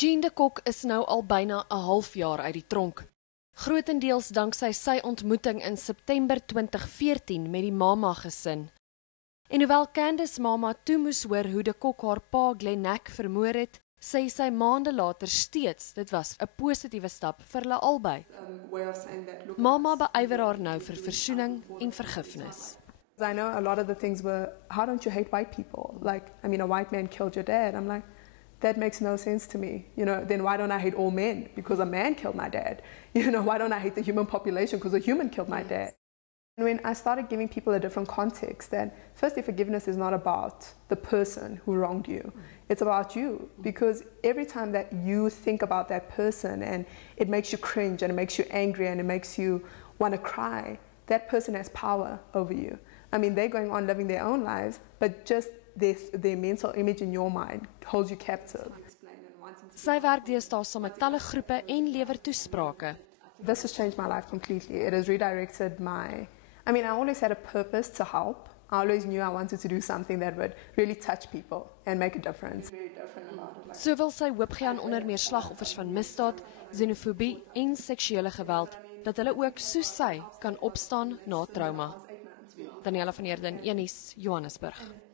Jean de Kok is nou al byna 'n halfjaar uit die tronk. Grotendeels danksy sy ontmoeting in September 2014 met die Mama gesin. En hoewel Candice Mama toe moes hoor hoe de Kok haar pa Glenn Nack vermoor het, sê sy maande later steeds dit was 'n positiewe stap vir hulle albei. Mama beywer haar nou vir versoening en vergifnis. I know a lot of the things were, how don't you hate white people? Like, I mean, a white man killed your dad. I'm like, that makes no sense to me. You know, then why don't I hate all men? Because a man killed my dad. You know, why don't I hate the human population? Because a human killed my dad. And when I started giving people a different context, that firstly, forgiveness is not about the person who wronged you. It's about you. Because every time that you think about that person and it makes you cringe and it makes you angry and it makes you want to cry, that person has power over you. I mean, they're going on living their own lives, but just their mental image in your mind holds you captive. Sy werk deesdae saam met talle groepe en lewer toesprake. This has changed my life completely. It has redirected my... I mean, I always had a purpose to help. I always knew I wanted to do something that would really touch people and make a difference. So wil sy hoop gee aan onder meer slagoffers van misdaad, xenofobie en seksuele geweld, dat hulle ook soos sy kan opstaan na trauma. Daniela van Heerden, Unies, Johannesburg.